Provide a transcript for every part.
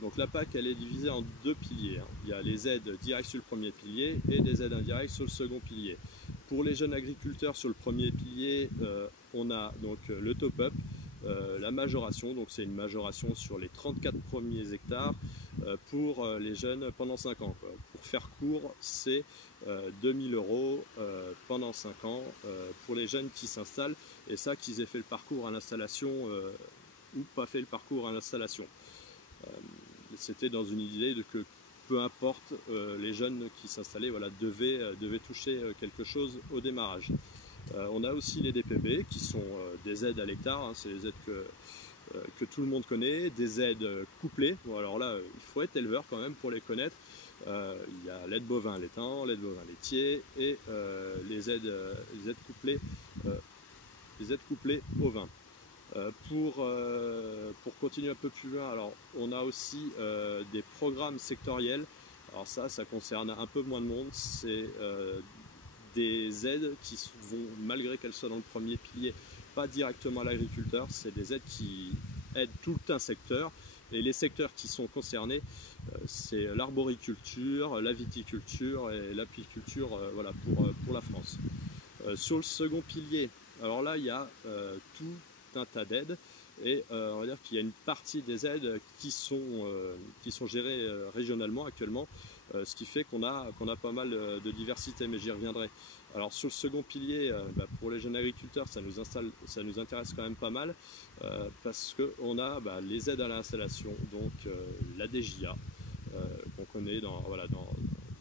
Donc la PAC, elle est divisée en deux piliers, hein. Il y a les aides directes sur le premier pilier et des aides indirectes sur le second pilier. Pour les jeunes agriculteurs, sur le premier pilier, on a donc le top-up, la majoration, donc c'est une majoration sur les 34 premiers hectares pour les jeunes pendant 5 ans, quoi. Pour faire court, c'est 2000 € pendant 5 ans pour les jeunes qui s'installent, et ça qu'ils aient fait le parcours à l'installation ou pas fait le parcours à l'installation. C'était dans une idée que peu importe, les jeunes qui s'installaient, voilà, devaient toucher quelque chose au démarrage. On a aussi les DPB qui sont des aides à l'hectare, hein, c'est les aides que tout le monde connaît, des aides couplées. Bon, alors là, il faut être éleveur quand même pour les connaître. Il y a l'aide bovin laitant, l'aide bovin laitier et les aides couplées, au vin. Pour continuer un peu plus loin, alors on a aussi des programmes sectoriels. Alors ça concerne un peu moins de monde. C'est des aides qui vont, malgré qu'elles soient dans le premier pilier, pas directement à l'agriculteur. C'est des aides qui aident tout un secteur. Et les secteurs qui sont concernés, c'est l'arboriculture, la viticulture et l'apiculture, voilà, pour la France. Sur le second pilier, alors là, il y a tout un tas d'aides, et on va dire qu'il y a une partie des aides qui sont gérées régionalement actuellement, ce qui fait qu'on a pas mal de diversité, mais j'y reviendrai. Alors sur le second pilier, pour les jeunes agriculteurs, ça nous intéresse quand même pas mal, parce qu'on a les aides à l'installation, donc la DJA, qu'on connaît dans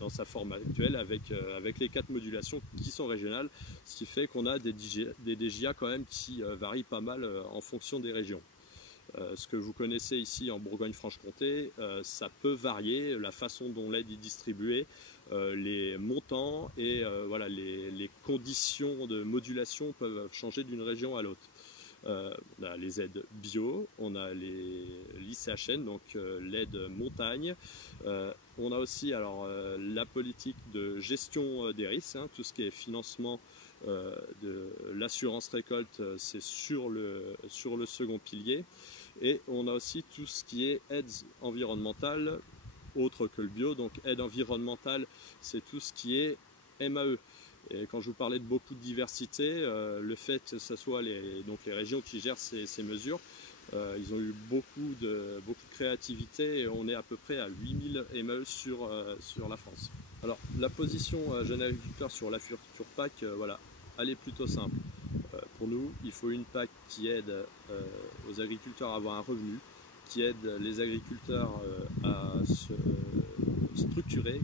sa forme actuelle, avec les 4 modulations qui sont régionales, ce qui fait qu'on a des DJA quand même qui varient pas mal en fonction des régions. Ce que vous connaissez ici en Bourgogne-Franche-Comté, ça peut varier, la façon dont l'aide est distribuée, les montants et voilà, les conditions de modulation peuvent changer d'une région à l'autre. On a les aides bio, on a l'ICHN, donc l'aide montagne. On a aussi la politique de gestion des risques, hein, tout ce qui est financement de l'assurance récolte, c'est sur le second pilier. Et on a aussi tout ce qui est aides environnementales, autre que le bio. Donc aide environnementale, c'est tout ce qui est MAE. Et quand je vous parlais de beaucoup de diversité, le fait que ce soit les régions qui gèrent ces mesures, ils ont eu beaucoup de créativité, et on est à peu près à 8000 MAE sur la France. Alors la position jeune agriculteur sur la future PAC, voilà, elle est plutôt simple. Pour nous, il faut une PAC qui aide aux agriculteurs à avoir un revenu, qui aide les agriculteurs à se structurer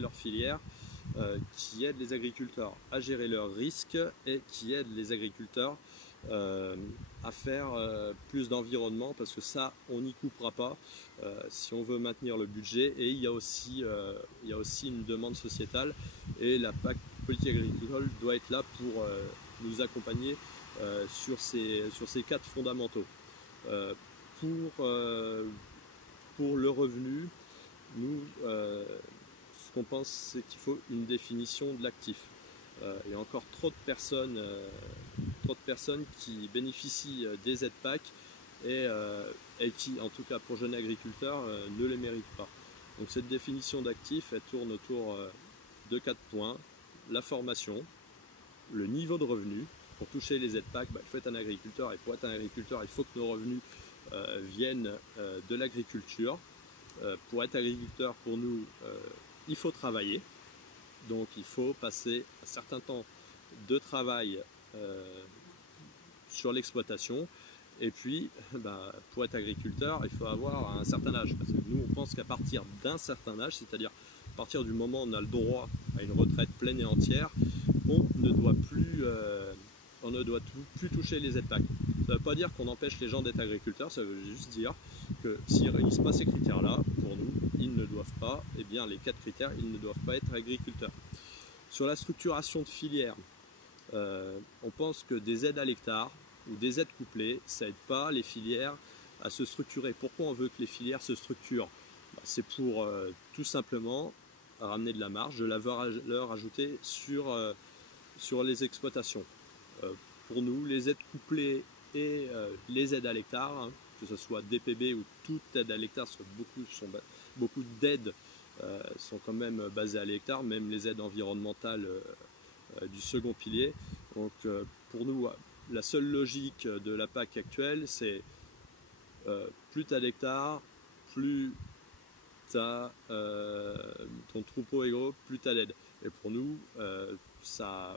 leur filière, qui aide les agriculteurs à gérer leurs risques, et qui aide les agriculteurs à faire plus d'environnement, parce que ça, on n'y coupera pas si on veut maintenir le budget. Et il y a aussi une demande sociétale, et la PAC, politique agricole, doit être là pour nous accompagner sur ces 4 fondamentaux. Pour le revenu, nous, ce qu'on pense, c'est qu'il faut une définition de l'actif. Il y a encore trop de personnes qui bénéficient des aides PAC et qui, en tout cas pour jeunes agriculteurs, ne les méritent pas. Donc cette définition d'actif, elle tourne autour de 4 points: la formation, le niveau de revenu. Pour toucher les aides PAC, il faut être un agriculteur, et pour être un agriculteur, il faut que nos revenus viennent de l'agriculture. Pour être agriculteur, pour nous, il faut travailler, donc il faut passer un certain temps de travail sur l'exploitation. Et puis, pour être agriculteur, il faut avoir un certain âge, parce que nous, on pense qu'à partir d'un certain âge, c'est-à-dire à partir du moment où on a le droit à une retraite pleine et entière, on ne doit plus toucher les aides PAC. Ça ne veut pas dire qu'on empêche les gens d'être agriculteurs, ça veut juste dire que s'ils ne réunissent pas ces critères-là, pour nous, ils ne doivent pas, les 4 critères, ils ne doivent pas être agriculteurs. Sur la structuration de filières, on pense que des aides à l'hectare ou des aides couplées, ça n'aide pas les filières à se structurer. Pourquoi on veut que les filières se structurent? C'est pour tout simplement ramener de la marge, de la valeur ajoutée sur les exploitations. Pour nous, les aides couplées et les aides à l'hectare, hein, que ce soit DPB ou toute aide à l'hectare, beaucoup d'aides sont quand même basées à l'hectare, même les aides environnementales du second pilier. Donc pour nous, la seule logique de la PAC actuelle, c'est plus tu as d'hectares, plus ton troupeau est gros, plus tu as d'aide. Et pour nous, ça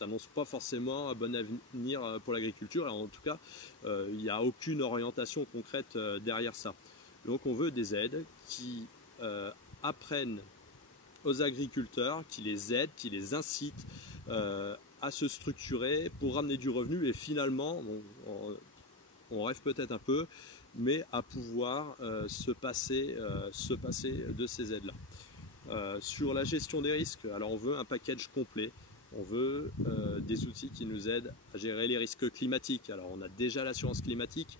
n'annonce pas forcément un bon avenir pour l'agriculture. En tout cas, il n'y a aucune orientation concrète derrière ça. Donc on veut des aides qui apprennent aux agriculteurs, qui les aident, qui les incitent à se structurer pour ramener du revenu et finalement, on rêve peut-être un peu, mais à pouvoir se passer de ces aides-là. Sur la gestion des risques, alors on veut un package complet, on veut des outils qui nous aident à gérer les risques climatiques. Alors on a déjà l'assurance climatique,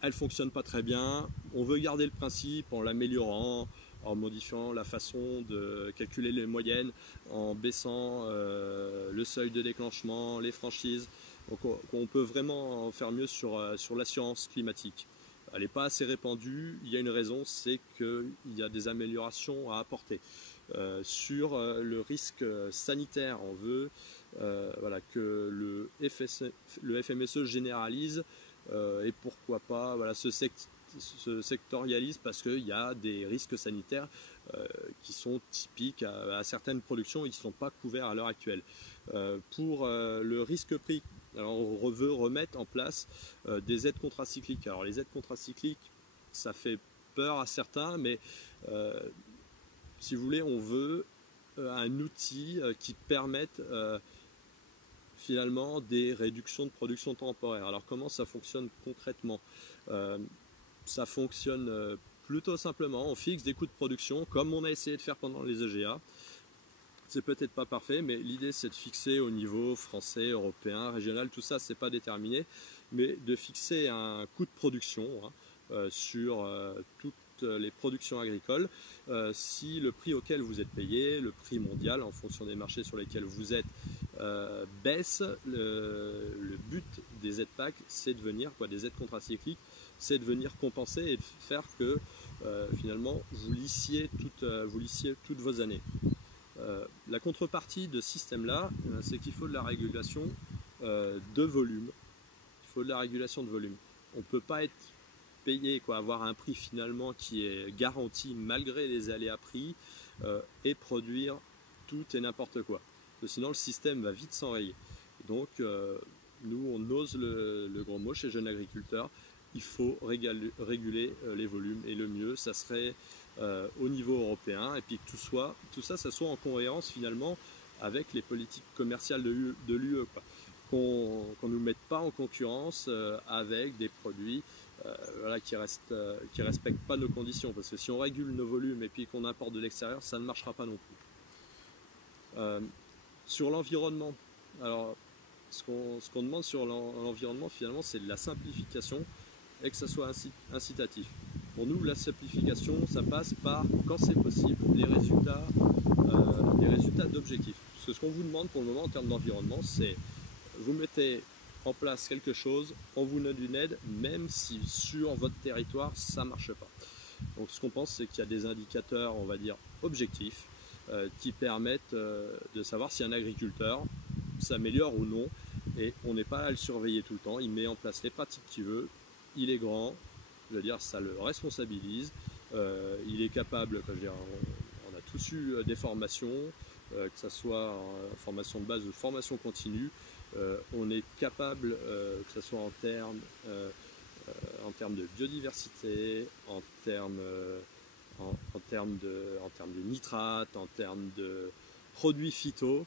elle ne fonctionne pas très bien, on veut garder le principe en l'améliorant, en modifiant la façon de calculer les moyennes, en baissant le seuil de déclenchement, les franchises. Donc on peut vraiment en faire mieux sur l'assurance climatique. Elle n'est pas assez répandue, il y a une raison, c'est qu'il y a des améliorations à apporter. Sur le risque sanitaire, on veut que le FMSE généralise et pourquoi pas se sectorialise parce qu'il y a des risques sanitaires qui sont typiques à certaines productions et qui ne sont pas couverts à l'heure actuelle. Pour le risque prix, alors on veut remettre en place des aides contracycliques. Alors les aides contracycliques, ça fait peur à certains, mais si vous voulez, on veut un outil qui permette finalement des réductions de production temporaire. Alors comment ça fonctionne concrètement? Ça fonctionne plutôt simplement, on fixe des coûts de production comme on a essayé de faire pendant les EGA. C'est peut-être pas parfait, mais l'idée c'est de fixer au niveau français, européen, régional, tout ça c'est pas déterminé, mais de fixer un coût de production sur toutes les productions agricoles. Si le prix auquel vous êtes payé, le prix mondial en fonction des marchés sur lesquels vous êtes, baisse, le but des aides PAC c'est de venir, des aides contracycliques, c'est de venir compenser et de faire que finalement vous lissiez toutes vos années. La contrepartie de ce système-là, c'est qu'il faut de la régulation de volume. Il faut de la régulation de volume. On ne peut pas être payé, avoir un prix finalement qui est garanti malgré les aléas prix et produire tout et n'importe quoi. Parce que sinon le système va vite s'enrayer. Donc nous on ose le gros mot chez Jeunes Agriculteurs. Il faut réguler les volumes et le mieux, ça serait au niveau européen et puis que tout ça soit en cohérence finalement avec les politiques commerciales de l'UE. Qu'on ne nous mette pas en concurrence avec des produits qui respectent pas nos conditions. Parce que si on régule nos volumes et puis qu'on importe de l'extérieur, ça ne marchera pas non plus. Sur l'environnement, alors ce qu'on demande sur l'environnement finalement c'est de la simplification et que ça soit incitatif. Pour nous, la simplification, ça passe par, quand c'est possible, les résultats d'objectifs. Parce que ce qu'on vous demande pour le moment en termes d'environnement, c'est vous mettez en place quelque chose, on vous donne une aide, même si sur votre territoire, ça ne marche pas. Donc ce qu'on pense, c'est qu'il y a des indicateurs, on va dire, objectifs, qui permettent de savoir si un agriculteur s'améliore ou non, et on n'est pas à le surveiller tout le temps, il met en place les pratiques qu'il veut, il est grand, je veux dire, ça le responsabilise, il est capable, on a tous eu des formations, que ce soit en formation de base ou formation continue, on est capable, que ce soit en termes de biodiversité, en termes de nitrates, en termes de produits phyto,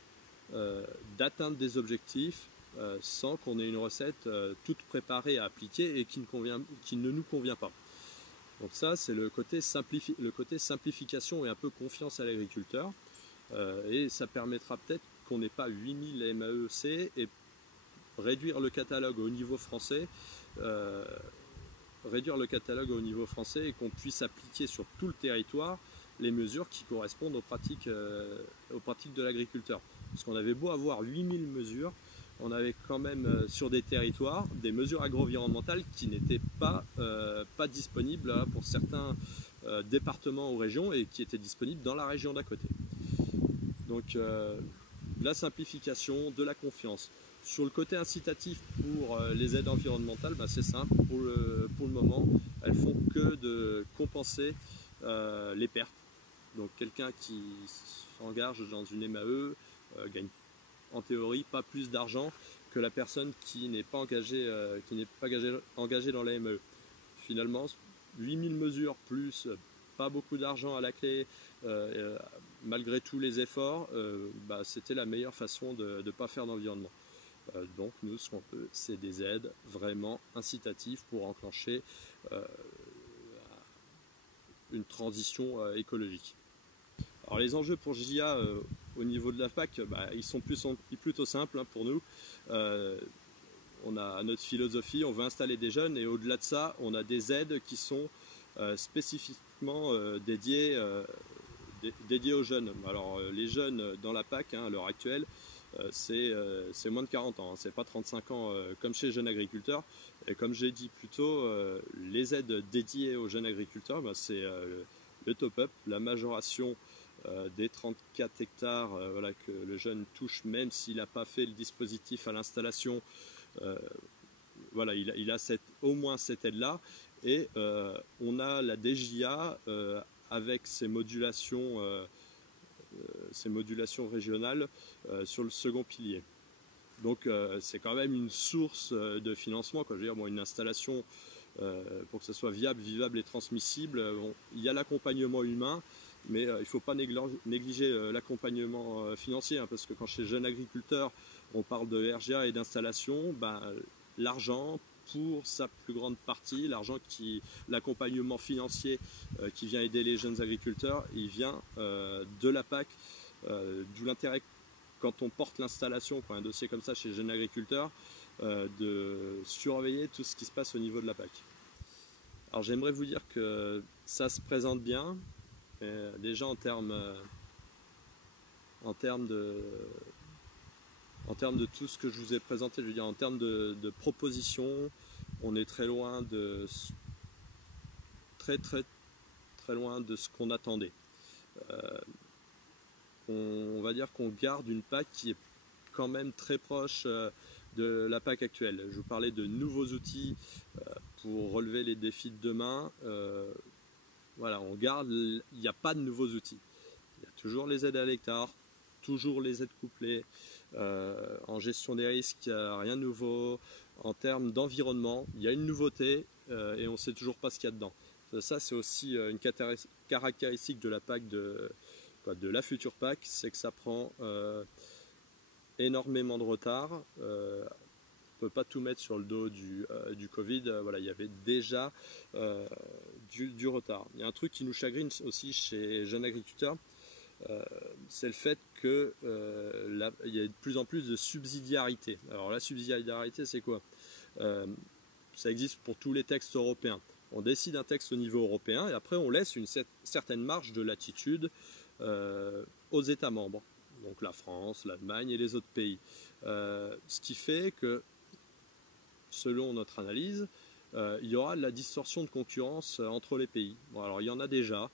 d'atteindre des objectifs sans qu'on ait une recette toute préparée à appliquer et qui ne nous convient pas. Donc ça, c'est le côté simplification et un peu confiance à l'agriculteur. Et ça permettra peut-être qu'on n'ait pas 8000 MAEC et réduire le catalogue au niveau français. Et qu'on puisse appliquer sur tout le territoire les mesures qui correspondent aux pratiques de l'agriculteur. Parce qu'on avait beau avoir 8000 mesures, on avait quand même sur des territoires des mesures agro-environnementales qui n'étaient pas disponibles pour certains départements ou régions et qui étaient disponibles dans la région d'à côté. Donc de la simplification, de la confiance. Sur le côté incitatif pour les aides environnementales, c'est simple, pour le moment, elles font que de compenser les pertes. Donc quelqu'un qui s'engage dans une MAE gagne en théorie pas plus d'argent que la personne qui n'est pas engagée dans la MAE. Finalement, 8000 mesures plus pas beaucoup d'argent à la clé, malgré tous les efforts, c'était la meilleure façon de ne pas faire d'environnement. Donc nous, ce qu'on peut, c'est des aides vraiment incitatives pour enclencher une transition écologique. Alors les enjeux pour JA au niveau de la PAC, ils sont plutôt simples pour nous. On a notre philosophie, on veut installer des jeunes et au-delà de ça, on a des aides qui sont spécifiquement dédiées aux jeunes. Alors les jeunes dans la PAC à l'heure actuelle, c'est moins de 40 ans, c'est pas 35 ans comme chez Jeunes Agriculteurs. Et comme j'ai dit plus tôt, les aides dédiées aux jeunes agriculteurs, c'est le top-up, la majoration des 34 hectares que le jeune touche même s'il n'a pas fait le dispositif à l'installation. Il a au moins cette aide-là. Et on a la DJA avec ses modulations régionales sur le second pilier. Donc c'est quand même une source de financement. Je veux dire, une installation, pour que ce soit viable, vivable et transmissible, il y a l'accompagnement humain, mais il ne faut pas négliger l'accompagnement financier, parce que quand chez Jeunes Agriculteurs, on parle de RGA et d'installation, l'argent, pour sa plus grande partie, l'accompagnement financier qui vient aider les jeunes agriculteurs, il vient de la PAC, d'où l'intérêt quand on porte l'installation, un dossier comme ça chez Jeunes Agriculteurs, de surveiller tout ce qui se passe au niveau de la PAC. Alors j'aimerais vous dire que ça se présente bien, déjà en termes de tout ce que je vous ai présenté, je veux dire en termes de propositions, on est très loin de ce qu'on attendait. On va dire qu'on garde une PAC qui est quand même très proche de la PAC actuelle. Je vous parlais de nouveaux outils pour relever les défis de demain. On garde, il n'y a pas de nouveaux outils. Il y a toujours les aides à l'hectare, toujours les aides couplées. En gestion des risques, il n'y a rien de nouveau. En termes d'environnement, il y a une nouveauté et on ne sait toujours pas ce qu'il y a dedans. Ça, c'est aussi une caractéristique de la PAC, de la future PAC, c'est que ça prend énormément de retard. On ne peut pas tout mettre sur le dos du Covid. Il y avait déjà du retard. Il y a un truc qui nous chagrine aussi chez Jeunes Agriculteurs, c'est le fait qu'il y a de plus en plus de subsidiarité. Alors la subsidiarité, c'est quoi? Ça existe pour tous les textes européens. On décide un texte au niveau européen et après on laisse une certaine marge de latitude aux États membres, donc la France, l'Allemagne et les autres pays. Ce qui fait que, selon notre analyse, il y aura de la distorsion de concurrence entre les pays. Alors il y en a déjà.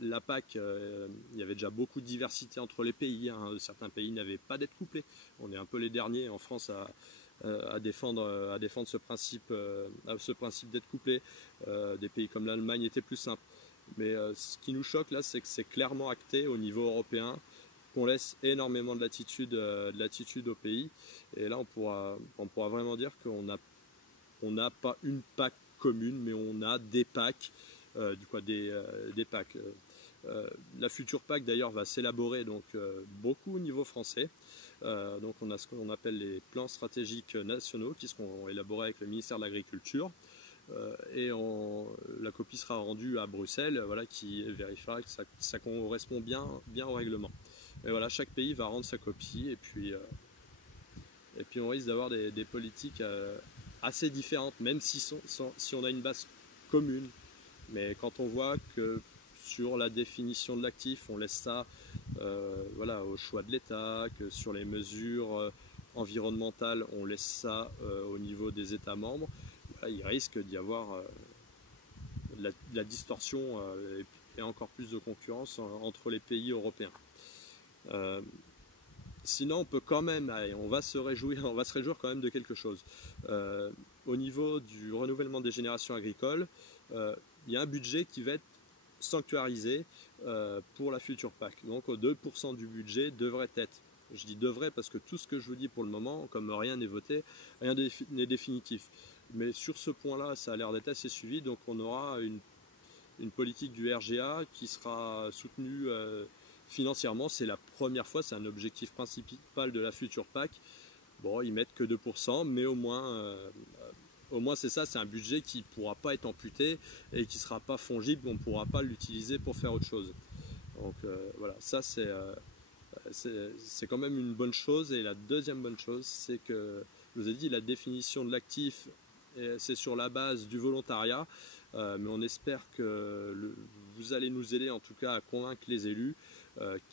La PAC, il y avait déjà beaucoup de diversité entre les pays. Certains pays n'avaient pas d'aide couplée. On est un peu les derniers en France à défendre ce principe d'aide couplée. Des pays comme l'Allemagne étaient plus simples. Mais ce qui nous choque là, c'est que c'est clairement acté au niveau européen qu'on laisse énormément de latitude aux pays. Et là, on pourra vraiment dire qu'on n'a pas une PAC commune, mais on a des PAC, des PAC. La future PAC d'ailleurs va s'élaborer beaucoup au niveau français. Donc on a ce qu'on appelle les plans stratégiques nationaux qui seront élaborés avec le ministère de l'Agriculture. Et la copie sera rendue à Bruxelles, qui vérifiera que ça correspond bien au règlement. Et chaque pays va rendre sa copie et puis on risque d'avoir des politiques assez différentes, même si on a une base commune. Mais quand on voit que sur la définition de l'actif, on laisse ça au choix de l'État, que sur les mesures environnementale, on laisse ça au niveau des États membres, là, il risque d'y avoir de la distorsion et encore plus de concurrence entre les pays européens. Sinon, on peut quand même, allez, on va se réjouir quand même de quelque chose. Au niveau du renouvellement des générations agricoles, il y a un budget qui va être sanctuarisé pour la future PAC. Donc 2% du budget devrait être. Je dis devrait parce que tout ce que je vous dis pour le moment, comme rien n'est voté, rien n'est définitif. Mais sur ce point-là, ça a l'air d'être assez suivi. Donc on aura une politique du RGA qui sera soutenue financièrement. C'est la première fois, c'est un objectif principal de la future PAC. Bon, ils mettent que 2%, mais au moins c'est ça, c'est un budget qui ne pourra pas être amputé et qui ne sera pas fongible, on ne pourra pas l'utiliser pour faire autre chose. Donc voilà, ça c'est quand même une bonne chose. Et la deuxième bonne chose, c'est que, je vous ai dit, la définition de l'actif, c'est sur la base du volontariat, mais on espère que vous allez nous aider en tout cas à convaincre les élus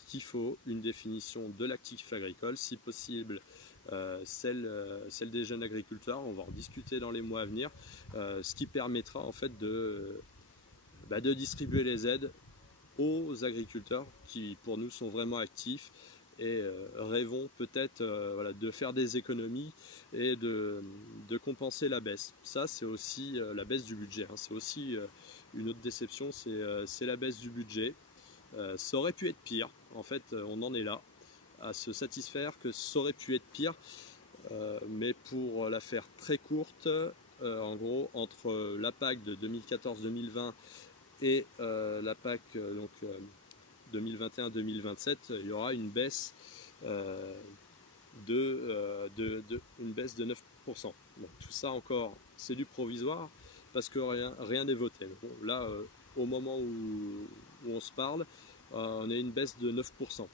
qu'il faut une définition de l'actif agricole, si possible celle des jeunes agriculteurs. On va en discuter dans les mois à venir, ce qui permettra en fait de distribuer les aides aux agriculteurs qui pour nous sont vraiment actifs et rêvons peut-être de faire des économies et de compenser la baisse. Ça c'est aussi la baisse du budget, hein. C'est aussi une autre déception, c'est la baisse du budget. Ça aurait pu être pire, en fait on en est là à se satisfaire que ça aurait pu être pire, mais pour la faire très courte, en gros entre la PAC de 2014-2020 et la PAC 2021-2027, il y aura une baisse une baisse de 9%. Bon, tout ça encore, c'est du provisoire parce que rien n'est voté. Bon, là, au moment où on se parle, on a une baisse de 9%.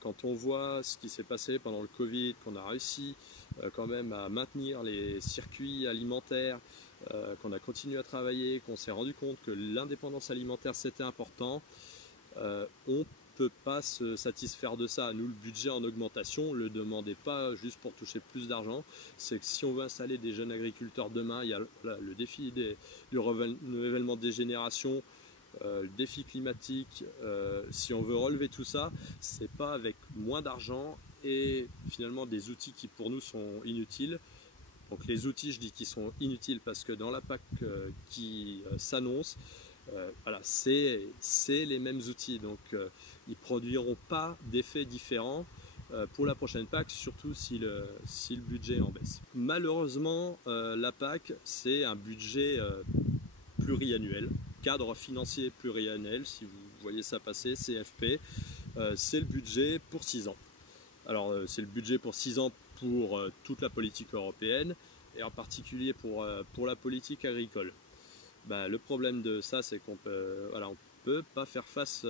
Quand on voit ce qui s'est passé pendant le Covid, qu'on a réussi quand même à maintenir les circuits alimentaires, qu'on a continué à travailler, qu'on s'est rendu compte que l'indépendance alimentaire c'était important, on ne peut pas se satisfaire de ça. Nous, le budget en augmentation, on ne le demandait pas juste pour toucher plus d'argent. C'est que si on veut installer des jeunes agriculteurs demain, il y a le défi du renouvellement des générations, le défi climatique. Si on veut relever tout ça, c'est pas avec moins d'argent et finalement des outils qui pour nous sont inutiles. Donc les outils, je dis qu'ils sont inutiles parce que dans la PAC qui s'annonce, voilà, c'est les mêmes outils, donc ils ne produiront pas d'effets différents pour la prochaine PAC, surtout si le budget est en baisse. Malheureusement, la PAC, c'est un budget pluriannuel, cadre financier pluriannuel, si vous voyez ça passer, CFP, c'est le budget pour 6 ans. Alors c'est le budget pour 6 ans pour toute la politique européenne et en particulier pour la politique agricole. Le problème de ça, c'est qu'on peut pas faire face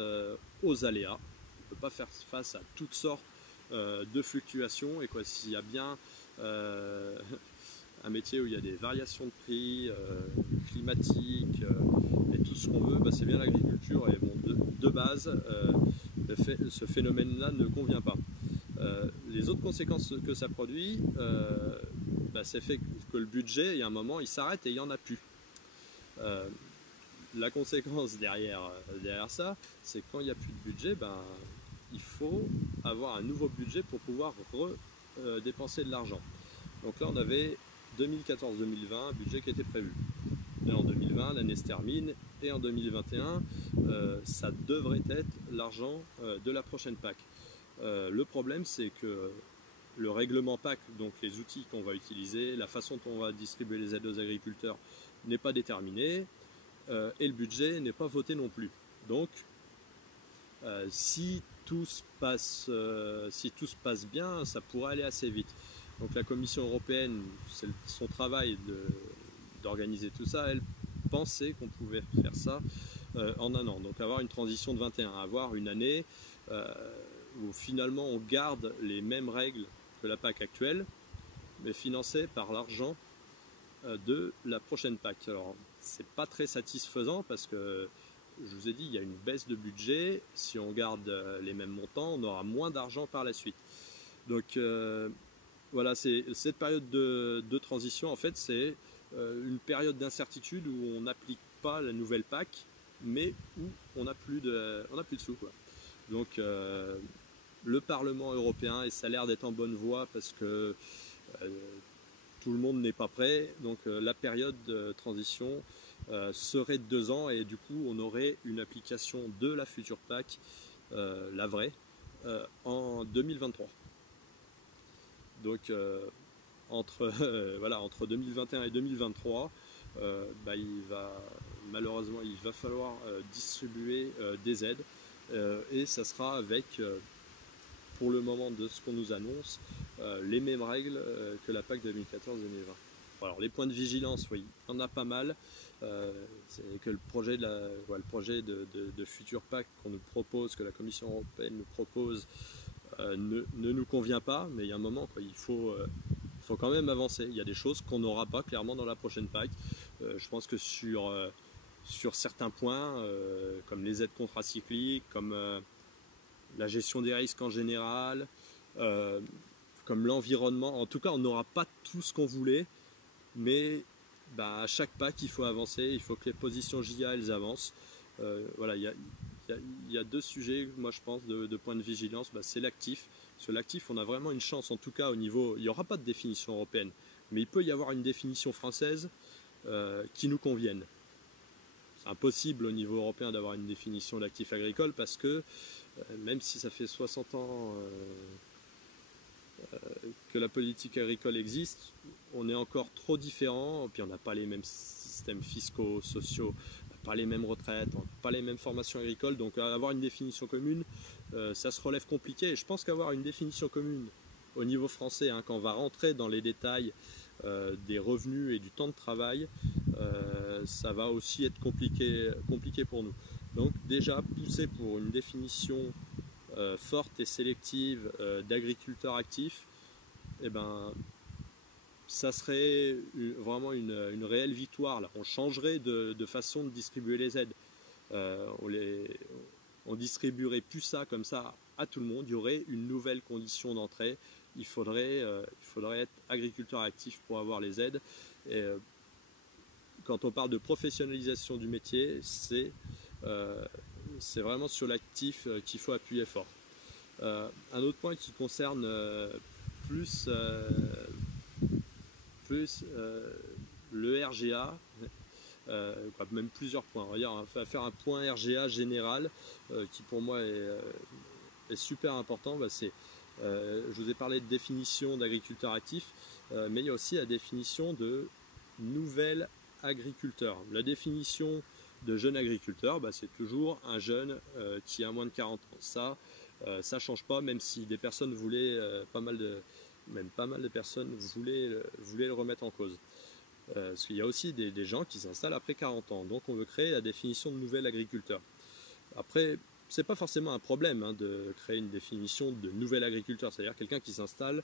aux aléas, on ne peut pas faire face à toutes sortes de fluctuations. Et quoi, s'il y a bien un métier où il y a des variations de prix climatiques et tout ce qu'on veut, c'est bien l'agriculture. Et bon, de base, ce phénomène-là ne convient pas. Les autres conséquences que ça produit, c'est fait que le budget, il y a un moment, il s'arrête et il n'y en a plus. La conséquence derrière ça, c'est que quand il n'y a plus de budget, il faut avoir un nouveau budget pour pouvoir dépenser de l'argent. Donc là, on avait 2014-2020, un budget qui était prévu. Et en 2020, l'année se termine, et en 2021, ça devrait être l'argent de la prochaine PAC. Le problème, c'est que le règlement PAC, donc les outils qu'on va utiliser, la façon dont on va distribuer les aides aux agriculteurs, n'est pas déterminé et le budget n'est pas voté non plus. Donc, si tout se passe bien, ça pourrait aller assez vite. Donc la Commission européenne, c'est son travail d'organiser tout ça, elle pensait qu'on pouvait faire ça en un an. Donc avoir une transition de 21, avoir une année où finalement on garde les mêmes règles que la PAC actuelle, mais financée par l'argent de la prochaine PAC. Alors c'est pas très satisfaisant parce que je vous ai dit, il y a une baisse de budget. Si on garde les mêmes montants, on aura moins d'argent par la suite. Donc voilà, cette période de transition, en fait, c'est une période d'incertitude où on n'applique pas la nouvelle PAC, mais où on n'a plus de sous, quoi. Donc, le Parlement européen, et ça a l'air d'être en bonne voie parce que tout le monde n'est pas prêt. Donc, la période de transition serait de 2 ans et du coup, on aurait une application de la future PAC, la vraie, en 2023. Donc, entre 2021 et 2023, malheureusement, il va falloir distribuer des aides et ça sera avec, pour le moment de ce qu'on nous annonce, les mêmes règles que la PAC 2014-2020. Alors les points de vigilance, oui, il y en a pas mal. C'est que le projet de future PAC qu'on nous propose, que la Commission européenne nous propose, ne nous convient pas, mais il y a un moment, quoi, il faut quand même avancer. Il y a des choses qu'on n'aura pas clairement dans la prochaine PAC. Je pense que sur certains points, comme les aides contracycliques, comme la gestion des risques en général, comme l'environnement, en tout cas on n'aura pas tout ce qu'on voulait, mais à chaque PAC il faut avancer, il faut que les positions JA elles avancent. Voilà, il y a 2 sujets, moi je pense, de point de vigilance. C'est l'actif. Sur l'actif, on a vraiment une chance, en tout cas au niveau, il n'y aura pas de définition européenne, mais il peut y avoir une définition française qui nous convienne. C'est impossible au niveau européen d'avoir une définition d'actif agricole parce que même si ça fait 60 ans que la politique agricole existe, on est encore trop différents, puis on n'a pas les mêmes systèmes fiscaux, sociaux, pas les mêmes retraites, pas les mêmes formations agricoles, donc avoir une définition commune, ça se relève compliqué. Et je pense qu'avoir une définition commune au niveau français, quand on va rentrer dans les détails des revenus et du temps de travail, ça va aussi être compliqué pour nous. Donc déjà pousser pour une définition forte et sélective d'agriculteurs actifs, ça serait vraiment une réelle victoire. Là. On changerait de façon de distribuer les aides. On distribuerait plus ça comme ça à tout le monde. Il y aurait une nouvelle condition d'entrée. Il faudrait être agriculteur actif pour avoir les aides. Et, quand on parle de professionnalisation du métier, c'est vraiment sur l'actif qu'il faut appuyer fort. Un autre point qui concerne plus le RGA, même plusieurs points. On va faire un point RGA général qui pour moi est super important. Je vous ai parlé de définition d'agriculteur actif, mais il y a aussi la définition de nouvel agriculteur. La définition de jeune agriculteur, c'est toujours un jeune qui a moins de 40 ans. Ça ne change pas, même si des personnes voulaient, pas mal de personnes voulaient le remettre en cause. Parce qu'il y a aussi des gens qui s'installent après 40 ans. Donc on veut créer la définition de nouvel agriculteur. Après, c'est pas forcément un problème de créer une définition de nouvel agriculteur, c'est-à-dire quelqu'un qui s'installe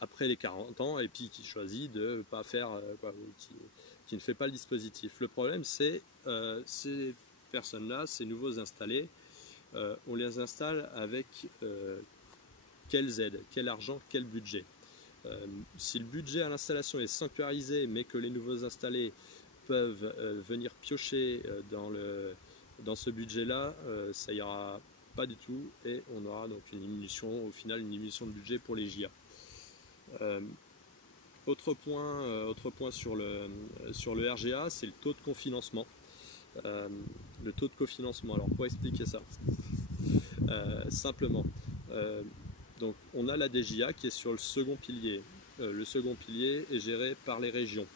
après les 40 ans et puis qui choisit de ne pas faire, qui ne fait pas le dispositif. Le problème, c'est ces personnes-là, ces nouveaux installés, on les installe avec quelles aides, quel argent, quel budget. Si le budget à l'installation est sanctuarisé, mais que les nouveaux installés peuvent venir piocher dans ce budget-là, ça ira pas du tout et on aura donc une diminution, au final une diminution de budget pour les JA. Autre point sur le RGA, c'est le taux de cofinancement. Le taux de cofinancement, alors pour expliquer ça, simplement, donc on a la DJA qui est sur le second pilier. Le second pilier est géré par les régions.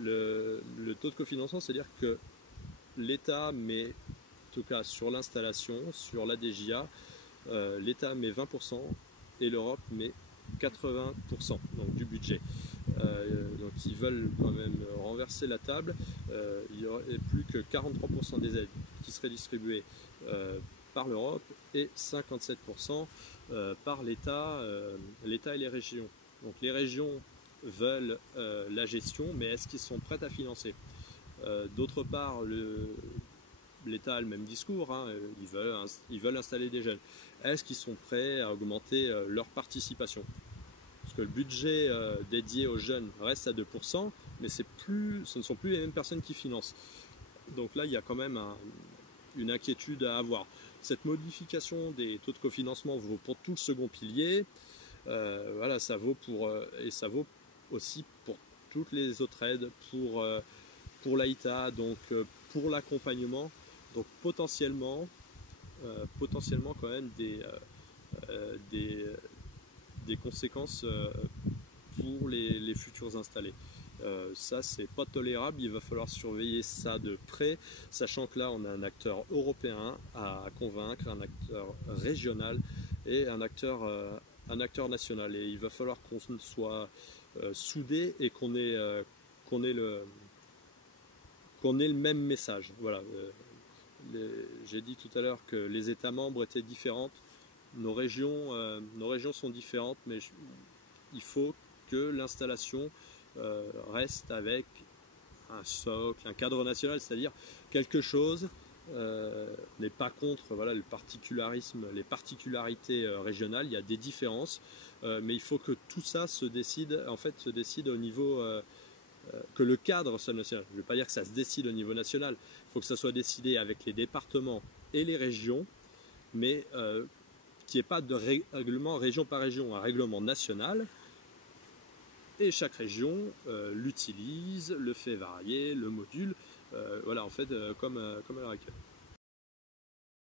Le taux de cofinancement, c'est-à-dire que l'État met, en tout cas sur l'installation, sur la DJA, l'État met 20% et l'Europe met 80% donc, du budget. Donc ils veulent quand même renverser la table. Il n'y aurait plus que 43% des aides qui seraient distribuées par l'Europe et 57% par l'État et les régions. Donc les régions veulent la gestion, mais est-ce qu'ils sont prêts à financer? D'autre part, l'État a le même discours, hein, ils veulent installer des jeunes. Est-ce qu'ils sont prêts à augmenter leur participation? Parce que le budget dédié aux jeunes reste à 2%, mais ce ne sont plus les mêmes personnes qui financent. Donc là, il y a quand même une inquiétude à avoir. Cette modification des taux de cofinancement vaut pour tout le second pilier. Voilà, ça vaut et ça vaut aussi pour toutes les autres aides, pour l'AITA, donc pour l'accompagnement. Donc potentiellement quand même des conséquences pour les futurs installés. Ça, c'est pas tolérable, il va falloir surveiller ça de près, sachant que là, on a un acteur européen à convaincre, un acteur régional et un acteur national. Et il va falloir qu'on soit soudés et qu'on ait le même message. Voilà. J'ai dit tout à l'heure que les États membres étaient différents, nos régions sont différentes, mais il faut que l'installation reste avec un socle, un cadre national, c'est-à-dire quelque chose. N'est pas contre voilà, le particularisme, les particularités régionales, il y a des différences, mais il faut que tout ça se décide au niveau que le cadre soit national. Je ne veux pas dire que ça se décide au niveau national, il faut que ça soit décidé avec les départements et les régions, mais qu'il n'y ait pas de règlement région par région, un règlement national, et chaque région l'utilise, le fait varier, le module, voilà, en fait, comme à l'heure actuelle.